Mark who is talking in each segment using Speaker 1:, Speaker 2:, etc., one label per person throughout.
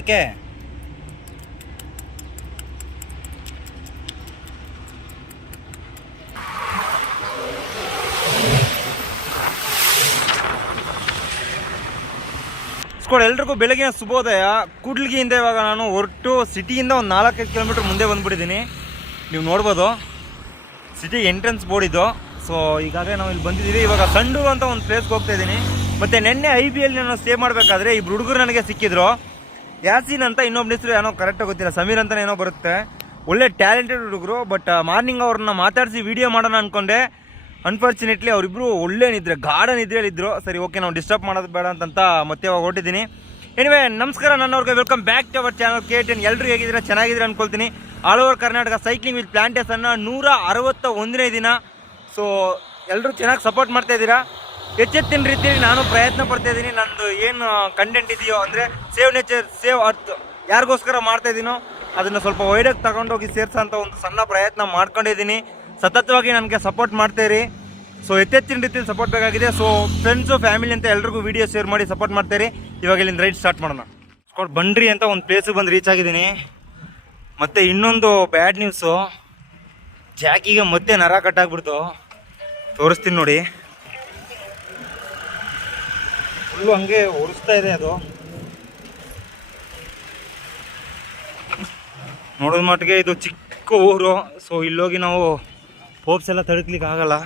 Speaker 1: ಯಾಕೆ ಸ್ಕೋಡ್ ಎಲ್ರಿಗೂ ಬೆಳಗಿನ ಶುಭೋದಯ. ಹಿಂದೆ ಇವಾಗ ನಾನು ಹೊರಟು ಸಿಟಿಯಿಂದ ಒಂದು ನಾಲ್ಕೈದು ಕಿಲೋಮೀಟ್ರ್ ಮುಂದೆ ಬಂದ್ಬಿಟ್ಟಿದ್ದೀನಿ. ನೀವು ನೋಡ್ಬೋದು. ಸಿಟಿ ಎಂಟ್ರೆನ್ಸ್ ಬೋರ್ಡ್ ಇದು. ಸೊ ಈಗಾಗಲೇ ನಾವು ಇಲ್ಲಿ ಬಂದಿದ್ದೀವಿ. ಇವಾಗ ಸಂಡೂರು ಅಂತ ಒಂದು ಪ್ಲೇಸ್ಗೆ ಹೋಗ್ತಾ ಇದ್ದೀನಿ. ಮತ್ತು ನಿನ್ನೆ ಐ ಬಿ ಎಲ್ ನಾನು ಸೇವ್ ಮಾಡಬೇಕಾದ್ರೆ ಇಬ್ರು ಹುಡುಗರು ನನಗೆ ಸಿಕ್ಕಿದ್ರು. ಯಾಸಿನ್ ಅಂತ ಇನ್ನೊಬ್ಬ ಹೆಸರು ಏನೋ ಕರೆಕ್ಟಾಗಿ ಗೊತ್ತಿಲ್ಲ. ಸಮೀರ್ ಅಂತ ಏನೋ ಬರುತ್ತೆ. ಒಳ್ಳೆ ಟ್ಯಾಲೆಂಟೆಡ್ ಹುಡುಗರು ಬಟ್ ಮಾರ್ನಿಂಗ್ ಅವ್ರನ್ನ ಮಾತಾಡಿಸಿ ವಿಡಿಯೋ ಮಾಡೋಣ ಅನ್ಕೊಂಡೆ. ಅನ್ಫಾರ್ಚುನೇಟ್ಲಿ ಅವರಿಬ್ರು ಒಳ್ಳೆ ನಿದ್ರೆ ಇದ್ರೆ ಹೇಳಿದ್ರು ಸರಿ ಓಕೆ ನಾವು ಡಿಸ್ಟರ್ಬ್ ಮಾಡೋದು ಬೇಡ ಅಂತ ಮತ್ತೆ ಅವಾಗ ಹೊರಟಿದ್ದೀನಿ. ಎನಿವೆ ನಮಸ್ಕಾರ ನನ್ನವ್ರಿಗೆ. Welcome back to our channel K ten ಎಲ್ಲರೂ ಹೇಗಿದ್ದೀರಾ? ಚೆನ್ನಾಗಿದ್ದೀರಾ ಅನ್ಕೊಳ್ತೀನಿ. All over Karnataka cycling with ಪ್ಲಾಂಟೇಸನ್ನು ನೂರ ಅರವತ್ತ ಒಂದನೇ ದಿನ. ಸೊ ಎಲ್ಲರೂ ಚೆನ್ನಾಗಿ ಸಪೋರ್ಟ್ ಮಾಡ್ತಾ ಇದ್ದೀರಾ? ಹೆಚ್ಚೆತ್ತಿನ ರೀತಿಯಲ್ಲಿ ನಾನು ಪ್ರಯತ್ನ ಪಡ್ತಾ ಇದ್ದೀನಿ. ನಂದು ಏನು ಕಂಟೆಂಟ್ ಇದೆಯೋ ಅಂದರೆ ಸೇವ್ ನೇಚರ್, ಸೇವ್ ಅರ್ತ್ ಯಾರಿಗೋಸ್ಕರ ಮಾಡ್ತಾ ಇದ್ದೀನೋ ಅದನ್ನು ಸ್ವಲ್ಪ ವೈಡಾಗಿ ತಗೊಂಡೋಗಿ ಸೇರ್ಸೋಂಥ ಒಂದು ಸಣ್ಣ ಪ್ರಯತ್ನ ಮಾಡ್ಕೊಂಡಿದ್ದೀನಿ ಸತತವಾಗಿ ನನಗೆ ಸಪೋರ್ಟ್ ಮಾಡ್ತೀರಿ ಸೊ ಎಚ್ಚೆತ್ತಿನ ರೀತಿಯಲ್ಲಿ ಸಪೋರ್ಟ್ ಬೇಕಾಗಿದೆ. ಸೊ ಫ್ರೆಂಡ್ಸು ಫ್ಯಾಮಿಲಿ ಅಂತ ಎಲ್ರಿಗೂ ವಿಡಿಯೋ ಶೇರ್ ಮಾಡಿ ಸಪೋರ್ಟ್ ಮಾಡ್ತೀರಿ ಇವಾಗ ಇಲ್ಲಿಂದ ರೈಡ್ ಸ್ಟಾರ್ಟ್ ಮಾಡೋಣ. ಸ್ಕಾಟ್ ಬಂಡ್ರಿ ಅಂತ ಒಂದು ಪ್ಲೇಸಿಗೆ ಬಂದು ರೀಚ್ ಆಗಿದ್ದೀನಿ. ಮತ್ತು ಇನ್ನೊಂದು ಬ್ಯಾಡ್ ನ್ಯೂಸು ಜಾಕಿಗೆ ಮತ್ತೆ ನರ ಕಟ್ಟಾಗ್ಬಿಡ್ತು. ತೋರಿಸ್ತೀನಿ ನೋಡಿ. ಫುಲ್ಲು ಹಂಗೆ ಒರೆಸ್ತಾ ಇದೆ ಅದು. ನೋಡೋದ್ ಮಟ್ಟಿಗೆ ಇದು ಚಿಕ್ಕ ಊರು. ಸೊ ಇಲ್ಲೋಗಿ ನಾವು ಹೋಪ್ಸ್ ಎಲ್ಲ ತಡ್ಕ್ಲಿಕ್ಕೆ ಆಗಲ್ಲ.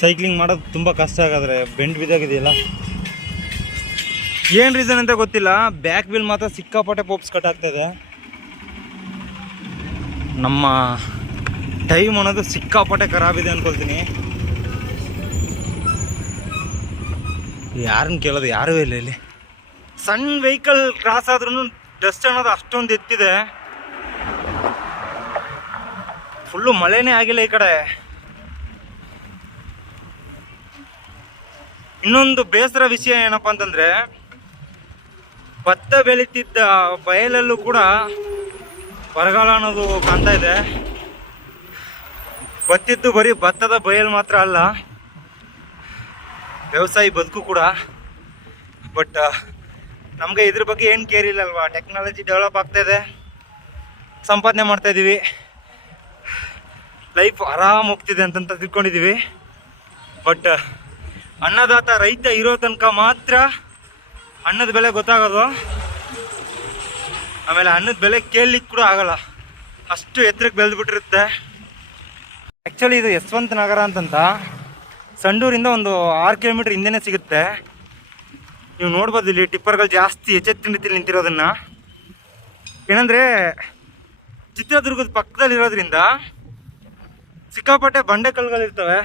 Speaker 1: ಸೈಕ್ಲಿಂಗ್ ಮಾಡೋದು ತುಂಬ ಕಷ್ಟ ಆಗಾದ್ರೆ ಬೆಂಡ್ ಬಿದ್ದಾಗಿದೆಯಲ್ಲ? ಏನು ರೀಸನ್ ಅಂತ ಗೊತ್ತಿಲ್ಲ. ಬ್ಯಾಕ್ ವೀಲ್ ಮಾತ್ರ ಸಿಕ್ಕಾಪಟ್ಟೆ ಪೋಪ್ಸ್ ಕಟ್ ಆಗ್ತದೆ ನಮ್ಮ ಟೈಮ್ ಅನ್ನೋದು ಸಿಕ್ಕಾಪಟ್ಟೆ ಖರಾಬಿದೆ ಇದೆ ಯಾರನ್ನ ಕೇಳೋದು ಯಾರೂ ಇಲ್ಲ ಇಲ್ಲಿ. ಸಣ್ಣ ವೆಹಿಕಲ್ ಕ್ರಾಸ್ ಆದ್ರೂ ಡಸ್ಟ್ ಅನ್ನೋದು ಅಷ್ಟೊಂದು ಎತ್ತಿದೆ. ಫುಲ್ಲು ಮಳೆನೇ ಆಗಿಲ್ಲ ಈ ಕಡೆ. ಇನ್ನೊಂದು ಬೇಸರ ವಿಷಯ ಏನಪ್ಪ ಅಂತಂದ್ರೆ, ಭತ್ತ ಬೆಳೀತಿದ್ದ ಬಯಲಲ್ಲೂ ಕೂಡ ಬರಗಾಲ ಅನ್ನೋದು ಕಾಣ್ತಾ ಇದೆ. ಬತ್ತಿದ್ದು ಬರೀ ಭತ್ತದ ಬಯಲು ಮಾತ್ರ ಅಲ್ಲ ವ್ಯವಸಾಯ ಬದುಕು ಕೂಡ. ಬಟ್ ನಮಗೆ ಇದ್ರ ಬಗ್ಗೆ ಏನು ಕೇರ್ ಇಲ್ಲ ಅಲ್ವಾ ಟೆಕ್ನಾಲಜಿ ಡೆವಲಪ್ ಆಗ್ತಾ ಇದೆ. ಸಂಪಾದನೆ ಮಾಡ್ತಾಯಿದ್ದೀವಿ ಲೈಫ್ ಆರಾಮ್ ಹೋಗ್ತಿದೆ ಅಂತಂತ ತಿಳ್ಕೊಂಡಿದ್ದೀವಿ ಬಟ್ ಅನ್ನದಾತ ರೈತ ಇರೋ ತನಕ ಮಾತ್ರ ಅನ್ನದ ಬೆಲೆ ಗೊತ್ತಾಗೋದು. ಆಮೇಲೆ ಅನ್ನದ ಬೆಲೆ ಕೇಳಲಿಕ್ಕೆ ಕೂಡ ಆಗಲ್ಲ. ಅಷ್ಟು ಎತ್ತರಕ್ಕೆ ಬೆಳೆದ್ಬಿಟ್ಟಿರುತ್ತೆ. ಆ್ಯಕ್ಚುಲಿ ಇದು ಯಶವಂತ ನಗರ ಅಂತಂತ. ಸಂಡೂರಿಂದ ಒಂದು ಆರು ಕಿಲೋಮೀಟ್ರ್ ಹಿಂದೆನೇ ಸಿಗುತ್ತೆ. ನೀವು ನೋಡ್ಬೋದು ಇಲ್ಲಿ ಟಿಪ್ಪರ್ಗಳು ಜಾಸ್ತಿ ಎಚ್ಚೆತ್ತಿನ ರೀತಿಯಲ್ಲಿ ನಿಂತಿರೋದನ್ನ. ಏನಂದರೆ ಚಿತ್ರದುರ್ಗದ ಪಕ್ಕದಲ್ಲಿರೋದ್ರಿಂದ ಸಿಕ್ಕಾಪಟ್ಟೆ ಬಂಡೆ ಕಲ್ಲುಗಳಿರ್ತವೆ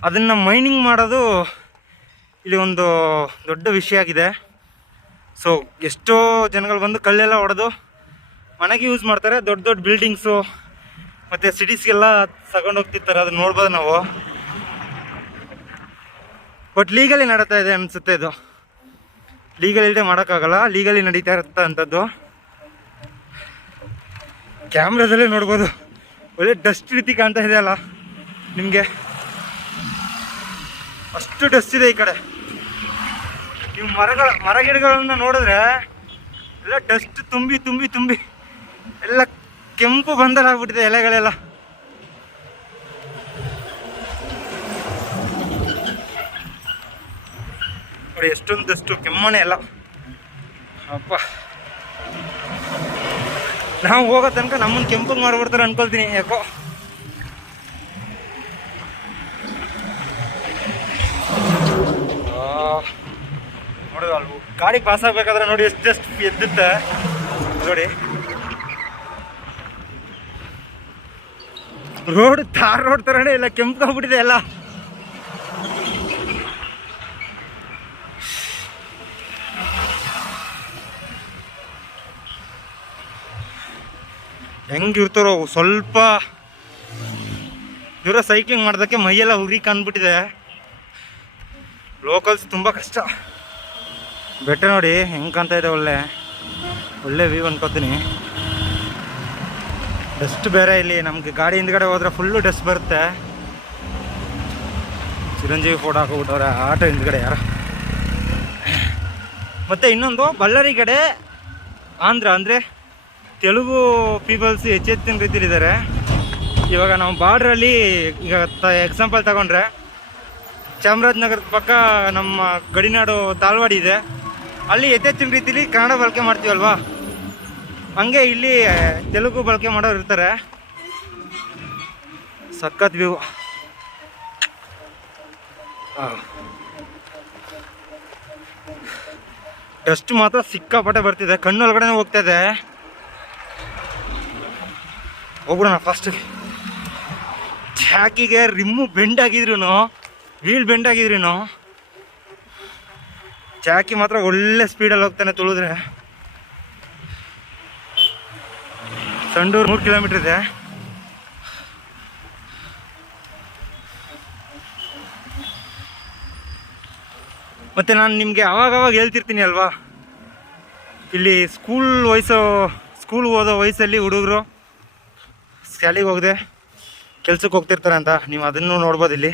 Speaker 1: ಅದನ್ನು ಮೈನಿಂಗ್ ಮಾಡೋದು ಇಲ್ಲಿ ಒಂದು ದೊಡ್ಡ ವಿಷಯ ಆಗಿದೆ. ಸೊ ಎಷ್ಟೋ ಜನಗಳು ಬಂದು ಕಲ್ಲೆಲ್ಲ ಹೊಡೆದು ಮನೆಗೆ ಯೂಸ್ ಮಾಡ್ತಾರೆ. ದೊಡ್ಡ ದೊಡ್ಡ ಬಿಲ್ಡಿಂಗ್ಸು ಮತ್ತು ಸಿಟೀಸ್ಗೆಲ್ಲ ತಗೊಂಡೋಗ್ತಿರ್ತಾರೆ. ಅದನ್ನ ನೋಡ್ಬೋದು ನಾವು. ಬಟ್ ಲೀಗಲಿ ನಡೀತಾ ಇದೆ ಅನಿಸುತ್ತೆ ಇದು. ಲೀಗಲ್ ಇಲ್ಲದೆ ಮಾಡೋಕ್ಕಾಗಲ್ಲ ಲೀಗಲಿ ನಡೀತಾ ಇರುತ್ತೆ ಅಂಥದ್ದು ಕ್ಯಾಮ್ರಾದಲ್ಲೇ ನೋಡ್ಬೋದು. ಒಳ್ಳೆ ಡಸ್ಟ್ ರೀತಿ ಕಾಣ್ತಾ ಇದೆ ಅಲ್ಲ ನಿಮಗೆ. ಅಷ್ಟು ಡಸ್ಟ್ ಇದೆ ಈ ಕಡೆ. ನೀವು ಮರಗಳ, ಮರಗಿಡಗಳನ್ನು ನೋಡಿದ್ರೆ ಎಲ್ಲ ಡಸ್ಟ್ ತುಂಬಿ ತುಂಬಿ ತುಂಬಿ ಎಲ್ಲ ಕೆಂಪು ಬಂದಲಾಗ್ಬಿಟ್ಟಿದೆ ಎಲೆಗಳೆಲ್ಲ. ನೋಡಿ ಎಷ್ಟೊಂದಷ್ಟು ಕೆಮ್ಮನೆ ಎಲ್ಲ ಅಪ್ಪ ನಾವು ಹೋಗೋ ತನಕ ನಮ್ಮನ್ನು ಕೆಂಪಗೆ ಮಾಡ್ಬಿಡ್ತಾರೆ ಅನ್ಕೊಳ್ತೀನಿ, ಯಾಕೋ. ನೋಡಿ ಅಲ್ವು ಗಾಡಿ ಪಾಸ್ ಆಗ್ಬೇಕಾದ್ರೆ ನೋಡಿ ಎಷ್ಟು ಎಷ್ಟು ಎದ್ದಿತ್ತೆ. ನೋಡಿ. ರೋಡ್ ತಾರ್ ರೋಡ್ ಥರನೇ ಇಲ್ಲ ಕೆಂಪ್ಕೊಂಡ್ಬಿಟ್ಟಿದೆ ಎಲ್ಲ. ಹೆಂಗಿರ್ತಾರೋ ಸ್ವಲ್ಪ ದೂರ ಸೈಕ್ಲಿಂಗ್ ಮಾಡೋದಕ್ಕೆ ಮೈಯೆಲ್ಲ ಉರಿ ಕಂಡ್ಬಿಟ್ಟಿದೆ. ಲೋಕಲ್ಸ್ ತುಂಬ ಕಷ್ಟ. ಬೆಟ್ಟ ನೋಡಿ ಹೆಂಗೆ ಕಾಣ್ತಾ ಇದೆ ಒಳ್ಳೆ. ಒಳ್ಳೆ ವ್ಯೂ ಅನ್ಕೋತೀನಿ. ಡಸ್ಟ್ ಬೇರೆ ಇಲ್ಲಿ. ನಮಗೆ ಗಾಡಿ ಹಿಂದ್ಗಡೆ ಹೋದ್ರೆ ಫುಲ್ಲು ಡಸ್ಟ್ ಬರುತ್ತೆ. ಚಿರಂಜೀವಿ ಫೋಟೋ ಹಾಕೋಬಿಟ್ಟವ್ರೆ ಆಟೋ ಹಿಂದ್ಗಡೆ ಯಾರು. ಮತ್ತು ಇನ್ನೊಂದು ಬಳ್ಳಾರಿ ಕಡೆ ಆಂಧ್ರ ಅಂದರೆ ತೆಲುಗು ಪೀಪಲ್ಸ್ ಹೆಚ್ಚೆಚ್ಚಿನ ರೀತಿಲಿದ್ದಾರೆ ಇವಾಗ ನಾವು ಬಾರ್ಡ್ರಲ್ಲಿ ಈಗ ತ ಎಕ್ಸಾಂಪಲ್ ತಗೊಂಡ್ರೆ ಚಾಮರಾಜನಗರದ ಪಕ್ಕ ನಮ್ಮ ಗಡಿನಾಡು ತಾಳ್ವಾಡಿ ಇದೆ. ಅಲ್ಲಿ ಯಥೇಚ್ಚಿನ ರೀತಿಲಿ ಕನ್ನಡ ಬಳಕೆ ಮಾಡ್ತೀವಲ್ವಾ ಹಂಗೆ ಇಲ್ಲಿ ತೆಲುಗು ಬಳಕೆ ಮಾಡೋರು ಇರ್ತಾರೆ. ಸಖತ್ ವ್ಯೂ ಡಸ್ಟ್ ಮಾತ್ರ ಸಿಕ್ಕಾಪಟ್ಟೆ ಬರ್ತಿದೆ. ಕಣ್ಣೊಳಗಡೆ ಹೋಗ್ತಾ ಇದೆ. ಹೋಗ್ಬಿಡೋಣ ಫಸ್ಟ್ ಟ್ಯಾಕಿಗೆ ರಿಮ್ಮು ಬೆಂಡ್ ಆಗಿದ್ರು ವೀಲ್ ಬೆಂಡ್ ಆಗಿದ್ರು ಜಾಕಿ ಮಾತ್ರ ಒಳ್ಳೆ ಸ್ಪೀಡಲ್ಲಿ ಹೋಗ್ತಾನೆ ತುಳಿದ್ರೆ. ಸಂಡೂರು ನೂರು ಕಿಲೋಮೀಟ್ರ್ ಇದೆ. ಮತ್ತು ನಾನು ನಿಮಗೆ ಆವಾಗವಾಗ ಹೇಳ್ತಿರ್ತೀನಿ ಅಲ್ವಾ? ಇಲ್ಲಿ ಸ್ಕೂಲ್ ವಯಸ್ಸು ಸ್ಕೂಲ್ ಓದೋ ವಯಸ್ಸಲ್ಲಿ ಹುಡುಗರು ಶಾಲೆಗೆ ಹೋಗದೆ ಕೆಲ್ಸಕ್ಕೆ ಹೋಗ್ತಿರ್ತಾರೆ ಅಂತ. ನೀವು ಅದನ್ನು ನೋಡ್ಬೋದು ಇಲ್ಲಿ.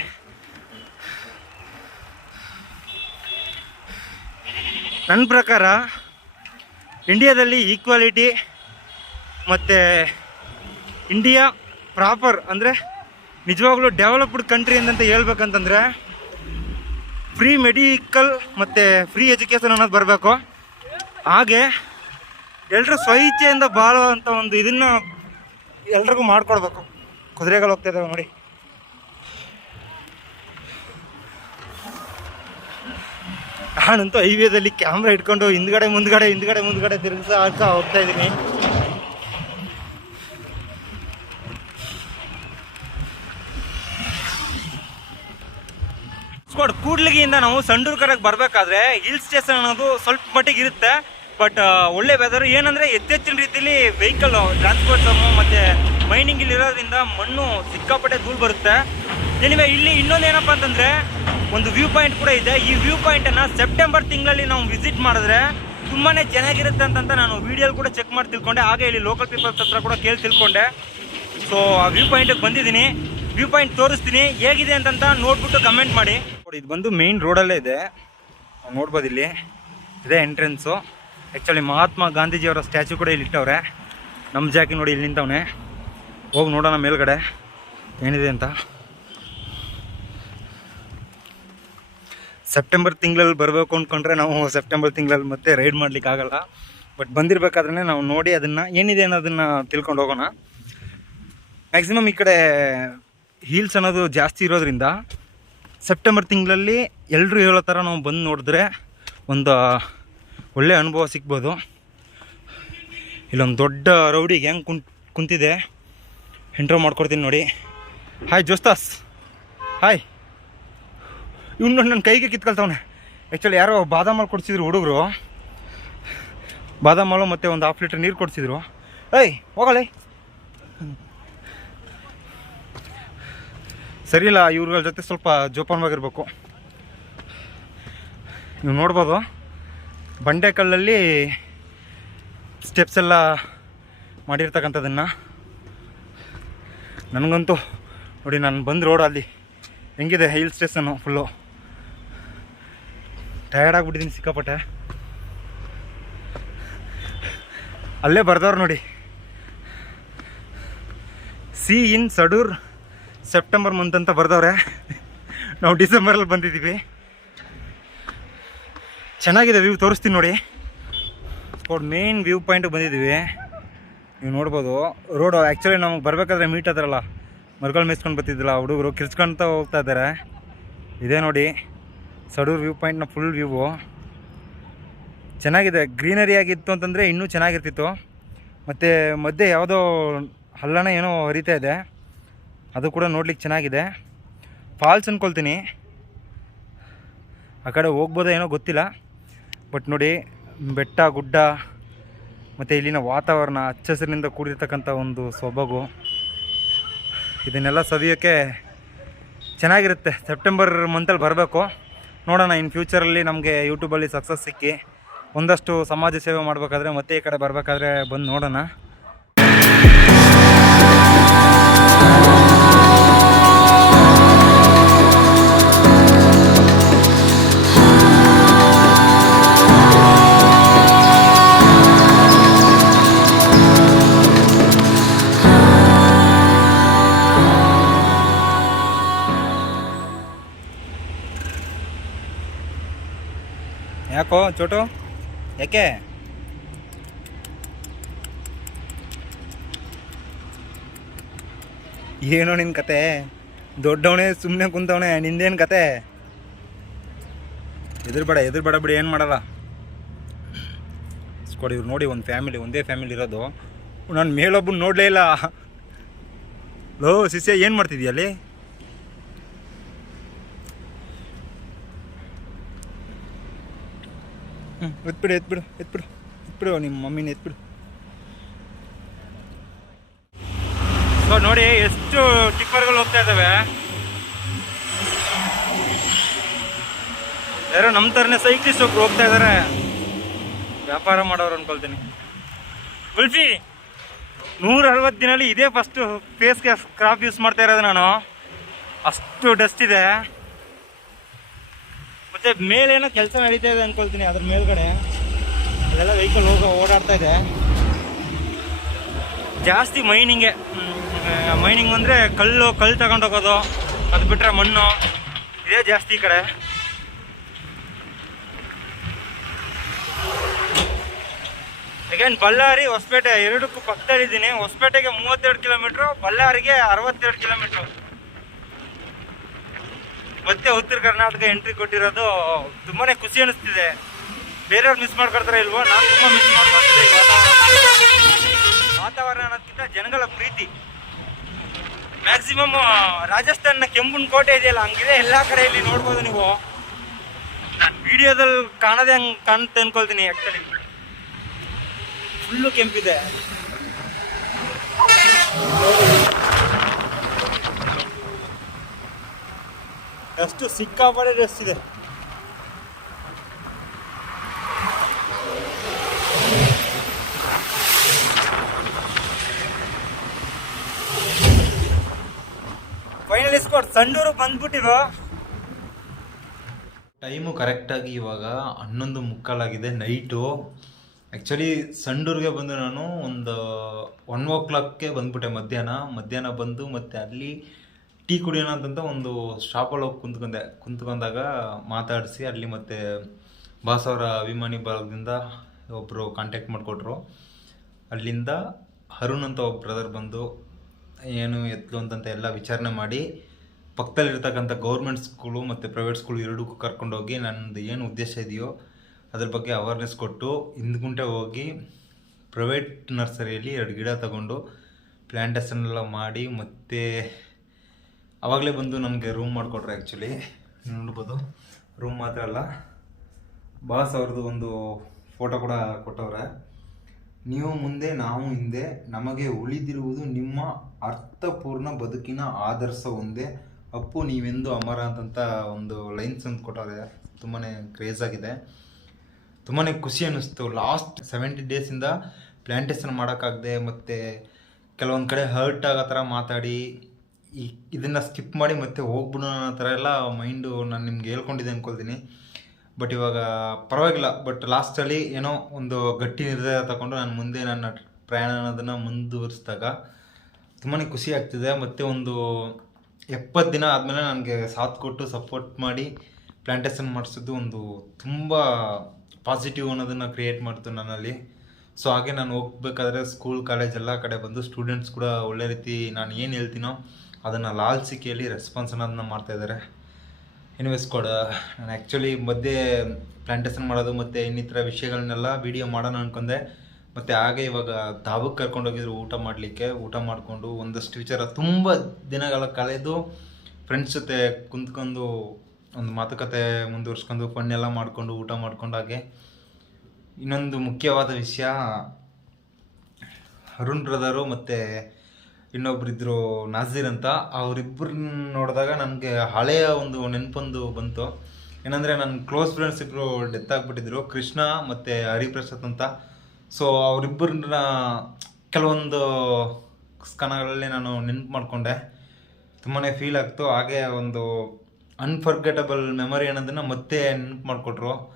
Speaker 1: ನನ್ನ ಪ್ರಕಾರ ಇಂಡಿಯಾದಲ್ಲಿ ಈಕ್ವಾಲಿಟಿ ಮತ್ತು ಇಂಡಿಯಾ ಪ್ರಾಪರ್ ಅಂದರೆ ನಿಜವಾಗ್ಲೂ ಡೆವಲಪ್ಡ್ ಕಂಟ್ರಿ ಅಂತ ಹೇಳ್ಬೇಕಂತಂದರೆ ಫ್ರೀ ಮೆಡಿಕಲ್ ಮತ್ತು ಫ್ರೀ ಎಜುಕೇಷನ್ ಅನ್ನೋದು ಬರಬೇಕು. ಹಾಗೆ ಎಲ್ಲರೂ ಸ್ವಇಚ್ಛೆಯಿಂದ ಬಾಳುವಂಥ ಒಂದು ಇದನ್ನು ಎಲ್ರಿಗೂ ಮಾಡ್ಕೊಡ್ಬೇಕು. ಕುದುರೆಗಳು ಹೋಗ್ತಾ ಇದ್ದಾವೆ ನೋಡಿ. ನಾನಂತೂ ಹೈವೇದಲ್ಲಿ ಕ್ಯಾಮ್ರಾ ಇಟ್ಕೊಂಡು ಹಿಂದ್ಗಡೆ, ಮುಂದ್ಗಡೆ ಹಿಂದ್ಗಡೆ, ಮುಂದ್ಗಡೆ ತಿರುಗಿಸ ಆಗ್ತಾ ಹೋಗ್ತಾ ಇದ್ದೀನಿ. ಕೂಡ್ಲಿಗಿಂದ ನಾವು ಸಂಡೂರು ಕರೆಗೆ ಬರಬೇಕಾದ್ರೆ ಹಿಲ್ ಸ್ಟೇಷನ್ ಅನ್ನೋದು ಸ್ವಲ್ಪ ಮಟ್ಟಿಗೆ ಇರುತ್ತೆ. ಬಟ್ ಒಳ್ಳೆ ವೆದರ್ ಏನಂದ್ರೆ ಎತ್ತೆಚ್ಚಿನ ರೀತಿಯಲ್ಲಿ ವೆಹಿಕಲ್ ಟ್ರಾನ್ಸ್ಪೋರ್ಟ್ ಮತ್ತೆ ಮೈನಿಂಗ್ ಇಲ್ಲಿ ಇರೋದ್ರಿಂದ ಮಣ್ಣು ಸಿಕ್ಕಾಪಟ್ಟೆ ಧೂಳು ಬರುತ್ತೆ. ಎನಿವೆ ಇಲ್ಲಿ ಇನ್ನೊಂದು ಏನಪ್ಪ ಅಂತಂದ್ರೆ, ಒಂದು ವ್ಯೂ ಪಾಯಿಂಟ್ ಕೂಡ ಇದೆ. ಈ ವ್ಯೂ ಪಾಯಿಂಟ್ ಅನ್ನ ಸೆಪ್ಟೆಂಬರ್ ತಿಂಗಳಲ್ಲಿ ನಾವು ವಿಸಿಟ್ ಮಾಡಿದ್ರೆ ತುಂಬಾನೇ ಚೆನ್ನಾಗಿರುತ್ತೆ ಅಂತಂತ ನಾನು ವಿಡಿಯೋ ಕೂಡ ಚೆಕ್ ಮಾಡಿ ತಿಳ್ಕೊಂಡೆ. ಹಾಗೆ ಇಲ್ಲಿ ಲೋಕಲ್ ಪೀಪಲ್ಸ್ ಹತ್ರ ಕೂಡ ಕೇಳಿ ತಿಳ್ಕೊಂಡೆ. ಸೊ ಆ ವ್ಯೂ ಪಾಯಿಂಟಿಗೆ ಬಂದಿದ್ದೀನಿ. ವ್ಯೂ ಪಾಯಿಂಟ್ ತೋರಿಸ್ತೀನಿ. ಹೇಗಿದೆ ಅಂತಂತ ನೋಡ್ಬಿಟ್ಟು ಕಮೆಂಟ್ ಮಾಡಿ. ನೋಡಿ, ಇದು ಬಂದು ಮೇನ್ ರೋಡಲ್ಲೇ ಇದೆ. ನೋಡ್ಬೋದು ಇಲ್ಲಿ. ಇದೇ ಎಂಟ್ರೆನ್ಸು ಆ್ಯಕ್ಚುಲಿ ಮಹಾತ್ಮ ಗಾಂಧೀಜಿಯವರ ಸ್ಟ್ಯಾಚು ಕೂಡ ಇಲ್ಲಿ ಇಟ್ಟವ್ರೆ ನಮ್ಮ ಜಾಕಿ ನೋಡಿ ಇಲ್ಲಿ ನಿಂತವನೆ. ಹೋಗಿ ನೋಡೋಣ ಮೇಲ್ಗಡೆ. ಏನಿದೆ ಅಂತ. ಸೆಪ್ಟೆಂಬರ್ ತಿಂಗಳಲ್ಲಿ ಬರಬೇಕು ಅಂದ್ಕೊಂಡ್ರೆ ನಾವು ಸೆಪ್ಟೆಂಬರ್ ತಿಂಗಳಲ್ಲಿ ಮತ್ತೆ ರೈಡ್ ಮಾಡ್ಲಿಕ್ಕೆ ಆಗಲ್ಲ ಬಟ್ ಬಂದಿರಬೇಕಾದ್ರೆ ನಾವು ನೋಡಿ ಅದನ್ನು ಏನಿದೆ ಅನ್ನೋದನ್ನು ತಿಳ್ಕೊಂಡು ಹೋಗೋಣ. ಮ್ಯಾಕ್ಸಿಮಮ್ ಈ ಕಡೆ ಹೀಲ್ಸ್ ಅನ್ನೋದು ಜಾಸ್ತಿ ಇರೋದ್ರಿಂದ ಸೆಪ್ಟೆಂಬರ್ ತಿಂಗಳಲ್ಲಿ ಎಲ್ಲರೂ ಹೇಳೋ ಥರ ನಾವು ಬಂದು ನೋಡಿದ್ರೆ ಒಂದು ಒಳ್ಳೆ ಅನುಭವ ಸಿಗ್ಬೋದು. ಇಲ್ಲೊಂದು ದೊಡ್ಡ ರೌಡಿಗೆ ಹೆಂಗೆ ಕುಂತ್ ಕುಂತಿದೆ. ಎಂಟ್ರೋ ಮಾಡ್ಕೊಡ್ತೀನಿ ನೋಡಿ. ಹಾಯ್ ಜೋಸ್ತಾಸ್. ಹಾಯ್ ಇವನು ನನ್ನ ಕೈಗೆ ಕಿತ್ಕೊಳ್ತವನೆ. ಆ್ಯಕ್ಚುಲಿ ಯಾರೋ ಬಾದಾಮ್ ಹಾಲು ಕೊಡ್ಸಿದ್ರು ಹುಡುಗರು. ಬಾದಾಮಲ್ಲು ಮತ್ತು ಒಂದು ಹಾಫ್ ಲೀಟ್ರ್ ನೀರು ಕೊಡಿಸಿದ್ರು. ಏಯ್ ಹೋಗಲಿ ಸರಿ ಇಲ್ಲ ಇವ್ರಗಳ ಜೊತೆ ಸ್ವಲ್ಪ ಜೋಪಾನವಾಗಿರ್ಬೇಕು. ನೀವು ನೋಡ್ಬೋದು. ಬಂಡೆಕಲ್ಲಲ್ಲಿ ಸ್ಟೆಪ್ಸ್ ಎಲ್ಲ ಮಾಡಿರ್ತಕ್ಕಂಥದ್ದನ್ನು ನನಗಂತೂ ನೋಡಿ ನಾನು ಬಂದು ರೋಡ್ ಅಲ್ಲಿ ಹೆಂಗಿದೆ ಹಿಲ್ ಸ್ಟೇಷನ್ನು ಫುಲ್ಲು ಟಯರ್ಡ್ ಆಗಿಬಿಟ್ಟಿದ್ದೀನಿ ಸಿಕ್ಕಾಪಟ್ಟೆ. ಅಲ್ಲೇ ಬರ್ದವ್ರು ನೋಡಿ. See in Sandur September month ಅಂತ ಬರ್ದವ್ರೆ. ನಾವು ಡಿಸೆಂಬರಲ್ಲಿ ಬಂದಿದ್ದೀವಿ. ಚೆನ್ನಾಗಿದೆ ವ್ಯೂ, ತೋರಿಸ್ತೀನಿ ನೋಡಿ. ಸ್ಪಾಟ್ ಮೇನ್ ವ್ಯೂ ಪಾಯಿಂಟ್ ಬಂದಿದ್ದೀವಿ. ನೀವು ನೋಡ್ಬೋದು ರೋಡು ಆ್ಯಕ್ಚುಲಿ ನಮಗೆ ಬರಬೇಕಾದ್ರೆ ಮೀಟ್ ಆದ್ರಲ್ಲ. ಮರ್ಗಳು ಮೇಯ್ಸ್ಕೊಂಡು ಬರ್ತಿದ್ದಿಲ್ಲ, ಹುಡುಗರು ಕಿರ್ಚ್ಕೊಂತ ಹೋಗ್ತಾ ಇದ್ದಾರೆ ಇದೇ ನೋಡಿ, ಸಡೂರ್ ವ್ಯೂ ಪಾಯಿಂಟ್ನ ಫುಲ್ ವ್ಯೂವು ಚೆನ್ನಾಗಿದೆ ಗ್ರೀನರಿ ಆಗಿತ್ತು ಅಂತಂದರೆ ಇನ್ನೂ ಚೆನ್ನಾಗಿರ್ತಿತ್ತು. ಮತ್ತು ಮಧ್ಯೆ ಯಾವುದೋ ಹಲ್ಲಣ ಏನೋ ಹರಿತಾ ಇದೆ. ಅದು ಕೂಡ ನೋಡ್ಲಿಕ್ಕೆ ಚೆನ್ನಾಗಿದೆ. ಫಾಲ್ಸ್ ಅಂದ್ಕೊಳ್ತೀನಿ ಆ ಕಡೆ ಹೋಗ್ಬೋದೋ ಏನೋ ಗೊತ್ತಿಲ್ಲ. ಬಟ್ ನೋಡಿ, ಬೆಟ್ಟ, ಗುಡ್ಡ, ಮತ್ತು ಇಲ್ಲಿನ ವಾತಾವರಣ ಹಚ್ಚ ಹಸಿರಿನಿಂದ ಕೂಡಿರ್ತಕ್ಕಂಥ ಒಂದು ಸೊಬಗು. ಇದನ್ನೆಲ್ಲ ಸವಿಯೋಕ್ಕೆ ಚೆನ್ನಾಗಿರುತ್ತೆ. ಸೆಪ್ಟೆಂಬರ್ ಮಂತಲ್ಲಿ ಬರಬೇಕು. ನೋಡೋಣ, ಇನ್ ಫ್ಯೂಚರಲ್ಲಿ ನಮಗೆ ಯೂಟ್ಯೂಬಲ್ಲಿ ಸಕ್ಸಸ್ ಸಿಕ್ಕಿ ಒಂದಷ್ಟು ಸಮಾಜ ಸೇವೆ ಮಾಡಬೇಕಾದ್ರೆ ಮತ್ತೆ ಈ ಕಡೆ ಬರಬೇಕಾದ್ರೆ ಬಂದು ನೋಡೋಣ. ಚೋಟು? ಯಾಕೆ? ಏನೋ ನಿನ್ನ ಕತೆ? ದೊಡ್ಡವಣೆ ಸುಮ್ಮನೆ ಕುಂತವಣೆ ನಿಂದೇನು ಕತೆ? ಎದುರುಬೇಡ ಎದುರುಬೇಡ ಬಿಡಿ, ಏನು ಮಾಡಲ್ಲ. ಕೊಡಿ ಇವ್ರು ನೋಡಿ ಒಂದು ಫ್ಯಾಮಿಲಿ, ಒಂದೇ ಫ್ಯಾಮಿಲಿ ಇರೋದು. ನಾನು ಮೇಲೊಬ್ಬನ ನೋಡಲೇ ಇಲ್ಲ. ಲೋ, ಶಿಷ್ಯ, ಏನು ಮಾಡ್ತಿದ್ಯಾ ಅಲ್ಲಿ? ಎತ್ಬಿಡು ಎತ್ಬಿಡು ಎತ್ಬಿಡು ಎತ್ಬಿಡು ನಿಮ್ಮ ಮಮ್ಮಿನ ಎತ್ಬಿಡು. ಸೊ ನೋಡಿ, ಎಷ್ಟು ಟಿಪ್ಪರ್ಗಳು ಹೋಗ್ತಾ ಇದ್ದಾವೆ ಯಾರೋ ನಮ್ಮ ಥರನೇ ಸೈಕ್ಲಿಸ್ಟ್ ಒಬ್ರು ಹೋಗ್ತಾ ಇದ್ದಾರೆ ವ್ಯಾಪಾರ ಮಾಡೋರು ಅನ್ಕೊಳ್ತೀನಿ. ಗುಲ್ಫಿ ನೂರ ಅರವತ್ತು ದಿನಲ್ಲಿ ಇದೇ ಫಸ್ಟು ಫೇಸ್ಗೆ ಕ್ರಾಪ್ ಯೂಸ್ ಮಾಡ್ತಾ ಇರೋದು ನಾನು. ಅಷ್ಟು ಡಸ್ಟ್ ಇದೆ. ಮತ್ತೆ ಮೇಲೇನೋ ಕೆಲಸ ನಡೀತಾ ಇದೆ ಅನ್ಕೊಳ್ತೀನಿ, ಅದ್ರ ಮೇಲ್ಗಡೆ. ಅಲ್ಲೆಲ್ಲ ವೆಹಿಕಲ್ ಹೋಗ ಓಡಾಡ್ತಾ ಇದೆ. ಜಾಸ್ತಿ ಮೈನಿಂಗೆ ಮೈನಿಂಗ್ ಅಂದರೆ ಕಲ್ಲು ಕಲ್ಲು ತಗೊಂಡೋಗೋದು ಅದು ಬಿಟ್ಟರೆ ಮಣ್ಣು. ಇದೇ ಜಾಸ್ತಿ ಈ ಕಡೆ. ಅಗೇನ್ ಬಳ್ಳಾರಿ, ಹೊಸಪೇಟೆ, ಎರಡಕ್ಕೂ ಪಕ್ಕದಲ್ಲಿದ್ದೀನಿ. ಹೊಸಪೇಟೆಗೆ ಮೂವತ್ತೆರಡು ಕಿಲೋಮೀಟ್ರು ಬಳ್ಳಾರಿಗೆ ಅರವತ್ತೆರಡು ಕಿಲೋಮೀಟ್ರು ಮತ್ತೆ ಉತ್ತರ ಕರ್ನಾಟಕ ಎಂಟ್ರಿ ಕೊಟ್ಟಿರೋದು ತುಂಬಾನೇ ಖುಷಿ ಅನಿಸ್ತಿದೆ. ಬೇರೆಯವ್ರು ಮಿಸ್ ಮಾಡ್ಕೊಳ್ತಾರೆ ಇಲ್ವೋ, ನಾನು ತುಂಬಾ ಮಿಸ್ ಮಾಡ್ಕೊಳ್ತಿದ್ದೆ ವಾತಾವರಣ. ಅನ್ನೋದಕ್ಕಿಂತ ಜನಗಳ ಪ್ರೀತಿ. ಮ್ಯಾಕ್ಸಿಮಮ್ ರಾಜಸ್ಥಾನ್ನ ಕೆಂಪುನ್ ಕೋಟೆ ಇದೆಯಲ್ಲ, ಹಂಗಿದೆ. ಎಲ್ಲಾ ಕಡೆಯಲ್ಲಿ ನೋಡ್ಬೋದು ನೀವು. ನಾನು ವಿಡಿಯೋದಲ್ಲಿ ಕಾಣದೆ ಹಂಗೆ ಕಾಣುತ್ತೆ ಅನ್ಕೊಳ್ತೀನಿ ಆ್ಯಕ್ಚುಲಿ ಫುಲ್ಲು ಕೆಂಪಿದೆ. ಅಷ್ಟು ಸಿಕ್ಕಾಪಡೆ ರೆಸ್ಟ್ ಇದೆ. ಫೈನಲ್ ಸ್ಕೋರ್ ಸಂಡೂರು ಬಂದ್ಬಿಟ್ಟಿವ ಟೈಮು ಕರೆಕ್ಟಾಗಿ ಇವಾಗ ಹನ್ನೊಂದು ಮುಕ್ಕಾಲಾಗಿದೆ ನೈಟು ಆ್ಯಕ್ಚುಲಿ ಸಂಡೂರಿಗೆ ಬಂದು ನಾನು ಒಂದು ಒನ್ ಓ ಕ್ಲಾಕ್ಗೆ ಬಂದ್ಬಿಟ್ಟೆ ಮಧ್ಯಾಹ್ನ. ಮಧ್ಯಾಹ್ನ ಬಂದು ಮತ್ತೆ ಅಲ್ಲಿ ಟೀ ಕುಡಿಯೋಣ ಅಂತಂತ ಒಂದು ಶಾಪಲ್ಲಿ ಹೋಗಿ ಕುಂತ್ಕೊಂಡೆ. ಕುಂತ್ಕೊಂಡಾಗ ಮಾತಾಡಿಸಿ ಅಲ್ಲಿ ಮತ್ತೆ ಬಾಸ್ ಅವರ ಅಭಿಮಾನಿ ಭಾಗದಿಂದ ಒಬ್ಬರು ಕಾಂಟ್ಯಾಕ್ಟ್ ಮಾಡಿಕೊಟ್ರು. ಅಲ್ಲಿಂದ ಅರುಣ್ ಅಂತ ಒಬ್ಬ ಬ್ರದರ್ ಬಂದು, ಏನು ಎತ್ಲು ಅಂತಂತ ಎಲ್ಲ ವಿಚಾರಣೆ ಮಾಡಿ ಪಕ್ಕದಲ್ಲಿರ್ತಕ್ಕಂಥ ಗೌರ್ಮೆಂಟ್ ಸ್ಕೂಲು ಮತ್ತು ಪ್ರೈವೇಟ್ ಸ್ಕೂಲ್ ಎರಡಕ್ಕೂ ಕರ್ಕೊಂಡೋಗಿ ನನ್ನದು ಏನು ಉದ್ದೇಶ ಇದೆಯೋ ಅದ್ರ ಬಗ್ಗೆ ಅವೇರ್ನೆಸ್ ಕೊಟ್ಟು ಹಿಂದ್ಗುಂಟೆ ಹೋಗಿ ಪ್ರೈವೇಟ್ ನರ್ಸರಿಯಲ್ಲಿ ಎರಡು ಗಿಡ ತಗೊಂಡು ಪ್ಲ್ಯಾಂಟೇಷನ್ ಎಲ್ಲ ಮಾಡಿ ಮತ್ತೆ ಆವಾಗಲೇ ಬಂದು ನಮಗೆ ರೂಮ್ ಮಾಡಿಕೊಟ್ರೆ ಆ್ಯಕ್ಚುಲಿ ನೋಡ್ಬೋದು. ರೂಮ್ ಮಾತ್ರ ಅಲ್ಲ. ಬಾಸ್ ಅವ್ರದ್ದು ಒಂದು ಫೋಟೋ ಕೂಡ ಕೊಟ್ಟವ್ರೆ. ನೀವು ಮುಂದೆ, ನಾವು ಹಿಂದೆ ನಮಗೆ ಉಳಿದಿರುವುದು ನಿಮ್ಮ ಅರ್ಥಪೂರ್ಣ ಬದುಕಿನ ಆದರ್ಶ ಒಂದೇ. ಅಪ್ಪು, ನೀವೆಂದು ಅಮರ ಅಂತಂತ ಒಂದು ಲೈನ್ಸ್ ಅಂತ ಕೊಟ್ಟವ್ರೆ. ತುಂಬಾ ಕ್ರೇಜ್ ಆಗಿದೆ. ತುಂಬಾ ಖುಷಿ ಅನ್ನಿಸ್ತು. ಲಾಸ್ಟ್ ಸೆವೆಂಟಿ ಡೇಸಿಂದ ಪ್ಲ್ಯಾಂಟೇಷನ್ ಮಾಡೋಕ್ಕಾಗದೆ ಮತ್ತು ಕೆಲವೊಂದು ಕಡೆ ಹರ್ಟ್ ಆಗೋ ಥರ ಮಾತಾಡಿ ಈ ಇದನ್ನು ಸ್ಕಿಪ್ ಮಾಡಿ ಮತ್ತೆ ಹೋಗ್ಬಿಡೋಣ ಅನ್ನೋ ಥರ ಎಲ್ಲ ಮೈಂಡು ನಾನು ನಿಮ್ಗೆ ಹೇಳ್ಕೊಂಡಿದ್ದೆ ಅಂದ್ಕೊಳ್ತೀನಿ ಬಟ್ ಇವಾಗ ಪರವಾಗಿಲ್ಲ. ಬಟ್ ಲಾಸ್ಟಲ್ಲಿ ಏನೋ ಒಂದು ಗಟ್ಟಿ ನಿರ್ಧಾರ ತಗೊಂಡು ನಾನು ಮುಂದೆ ನನ್ನ ಪ್ರಯಾಣ ಅನ್ನೋದನ್ನು ಮುಂದುವರಿಸಿದಾಗ ತುಂಬಾ ಖುಷಿ ಆಗ್ತಿದೆ. ಮತ್ತು ಒಂದು ಎಪ್ಪತ್ತು ದಿನ ಆದಮೇಲೆ ನನಗೆ ಸಾಥ್ ಕೊಟ್ಟು ಸಪೋರ್ಟ್ ಮಾಡಿ ಪ್ಲ್ಯಾಂಟೇಷನ್ ಮಾಡಿಸಿದ್ದು ಒಂದು ತುಂಬ ಪಾಸಿಟಿವ್ ಅನ್ನೋದನ್ನು ಕ್ರಿಯೇಟ್ ಮಾಡ್ತು ನನ್ನಲ್ಲಿ. ಸೊ ಹಾಗೆ ನಾನು ಹೋಗ್ಬೇಕಾದ್ರೆ ಸ್ಕೂಲ್ ಕಾಲೇಜ್ ಎಲ್ಲ ಕಡೆ ಬಂದು ಸ್ಟೂಡೆಂಟ್ಸ್ ಕೂಡ ಒಳ್ಳೆ ರೀತಿ ನಾನು ಏನು ಹೇಳ್ತೀನೋ ಅದನ್ನು ಲಾಲ್ಸಿ ಕೇಳಿ ರೆಸ್ಪಾನ್ಸ್ ಅನ್ನೋದನ್ನ ಮಾಡ್ತಾಯಿದ್ದಾರೆ ಎನಿವೇಸ್ ಕೊಡ, ನಾನು ಆ್ಯಕ್ಚುಲಿ ಮಧ್ಯೆ ಪ್ಲ್ಯಾಂಟೇಷನ್ ಮಾಡೋದು ಮತ್ತು ಇನ್ನಿತರ ವಿಷಯಗಳನ್ನೆಲ್ಲ ವಿಡಿಯೋ ಮಾಡೋಣ ಅನ್ಕೊಂಡೆ. ಮತ್ತು ಹಾಗೆ ಇವಾಗ ಧಾಬಕ್ಕೆ ಕರ್ಕೊಂಡೋಗಿದ್ರು ಊಟ ಮಾಡಲಿಕ್ಕೆ. ಊಟ ಮಾಡಿಕೊಂಡು ಒಂದಷ್ಟು ವಿಚಾರ ತುಂಬ ದಿನಗಳ ಕಳೆದು ಫ್ರೆಂಡ್ಸ್ ಜೊತೆ ಕುಂತ್ಕೊಂಡು ಒಂದು ಮಾತುಕತೆ ಮುಂದುವರ್ಸ್ಕೊಂಡು ಫನ್ ಎಲ್ಲ ಮಾಡಿಕೊಂಡು ಊಟ ಮಾಡಿಕೊಂಡು ಹಾಗೆ. ಇನ್ನೊಂದು ಮುಖ್ಯವಾದ ವಿಷಯ, ಅರುಣ್ ಬ್ರದರು ಮತ್ತು ಇನ್ನೊಬ್ರಿದ್ರು ನಾಜೀರ್ ಅಂತ ಅವರಿಬ್ಬರನ್ನ ನೋಡಿದಾಗ ನನಗೆ ಹಳೆಯ ಒಂದು ನೆನಪೊಂದು ಬಂತು. ಏನಂದರೆ ನನ್ನ ಕ್ಲೋಸ್ ಫ್ರೆಂಡ್ಸ್ ಇಬ್ಬರು ಡೆತ್ ಆಗಿಬಿಟ್ಟಿದ್ರು, ಕೃಷ್ಣ ಮತ್ತು ಹರಿಪ್ರಸಾದ್ ಅಂತ. ಸೊ ಅವರಿಬ್ಬರನ್ನ ಕೆಲವೊಂದು ಸ್ಕನಗಳಲ್ಲಿ ನಾನು ನೆನಪು ಮಾಡಿಕೊಂಡೆ. ತುಂಬಾ ಫೀಲ್ ಆಗ್ತು. ಹಾಗೆ ಒಂದು ಅನ್ಫರ್ಗೆಟಬಲ್ ಮೆಮೊರಿ ಅನ್ನೋದನ್ನು ಮತ್ತೆ ನೆನಪು ಮಾಡಿಕೊಟ್ರು.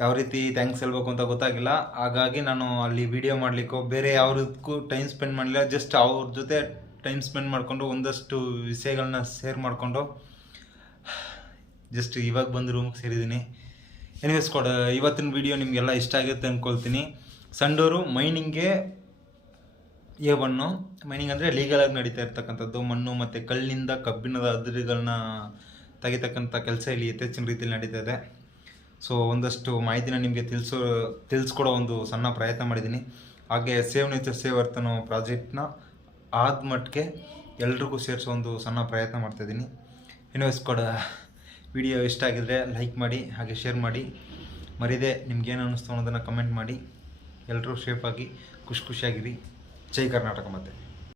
Speaker 1: ಯಾವ ರೀತಿ ಥ್ಯಾಂಕ್ಸ್ ಹೇಳ್ಬೇಕು ಅಂತ ಗೊತ್ತಾಗಿಲ್ಲ. ಹಾಗಾಗಿ ನಾನು ಅಲ್ಲಿ ವಿಡಿಯೋ ಮಾಡಲಿಕ್ಕೋ, ಬೇರೆ ಯಾವ್ದಕ್ಕೂ ಟೈಮ್ ಸ್ಪೆಂಡ್ ಮಾಡಲಿಲ್ಲ. ಜಸ್ಟ್ ಅವ್ರ ಜೊತೆ ಟೈಮ್ ಸ್ಪೆಂಡ್ ಮಾಡಿಕೊಂಡು ಒಂದಷ್ಟು ವಿಷಯಗಳನ್ನ ಶೇರ್ ಮಾಡಿಕೊಂಡು ಜಸ್ಟ್ ಇವಾಗ ಬಂದು ರೂಮ್ಗೆ ಸೇರಿದ್ದೀನಿ. ಎನಿವೇಸ್ ಕೊಡ, ಇವತ್ತಿನ ವಿಡಿಯೋ ನಿಮಗೆಲ್ಲ ಇಷ್ಟ ಆಗುತ್ತೆ ಅಂದ್ಕೊಳ್ತೀನಿ ಸಂಡೂರು ಮೈನಿಂಗ್ಗೆ ಎ ಒನ್ನು ಮೈನಿಂಗ್ ಅಂದರೆ ಲೀಗಲಾಗಿ ನಡೀತಾ ಇರ್ತಕ್ಕಂಥದ್ದು. ಮಣ್ಣು ಮತ್ತು ಕಲ್ಲಿನಿಂದ ಕಬ್ಬಿಣದ ಅದಿರುಗಳನ್ನ ತೆಗಿತಕ್ಕಂಥ ಕೆಲಸ ಇಲ್ಲಿ ಯಥೇಚ್ಛಿನ ರೀತಿಯಲ್ಲಿ ನಡೀತಾ ಇದೆ. ಸೊ ಒಂದಷ್ಟು ಮಾಹಿತಿನ ನಿಮಗೆ ತಿಳಿಸೋ, ತಿಳಿಸ್ಕೊಡೋ ಒಂದು ಸಣ್ಣ ಪ್ರಯತ್ನ ಮಾಡಿದ್ದೀನಿ. ಹಾಗೆ ಸೇವ್ ನೇಚರ್ ಸೇವ್ ಅರ್ಥ ಅನ್ನೋ ಪ್ರಾಜೆಕ್ಟ್ನ ಆದ ಮಟ್ಟಿಗೆ ಎಲ್ರಿಗೂ ಸೇರಿಸೋ ಒಂದು ಸಣ್ಣ ಪ್ರಯತ್ನ ಮಾಡ್ತಾಯಿದ್ದೀನಿ ಇನ್ವೆಸ್ಟ್ ಕೊಡ ವಿಡಿಯೋ ಇಷ್ಟ ಆಗಿದ್ರೆ ಲೈಕ್ ಮಾಡಿ, ಹಾಗೆ ಶೇರ್ ಮಾಡಿ. ಮರಿದೆ ನಿಮ್ಗೇನು ಅನ್ನಿಸ್ತು ಅನ್ನೋದನ್ನು ಕಮೆಂಟ್ ಮಾಡಿ. ಎಲ್ಲರೂ ಸೇಫಾಗಿ ಖುಷಿ ಖುಷಿಯಾಗಿರಿ. ಜೈ ಕರ್ನಾಟಕ ಮತ್ತೆ.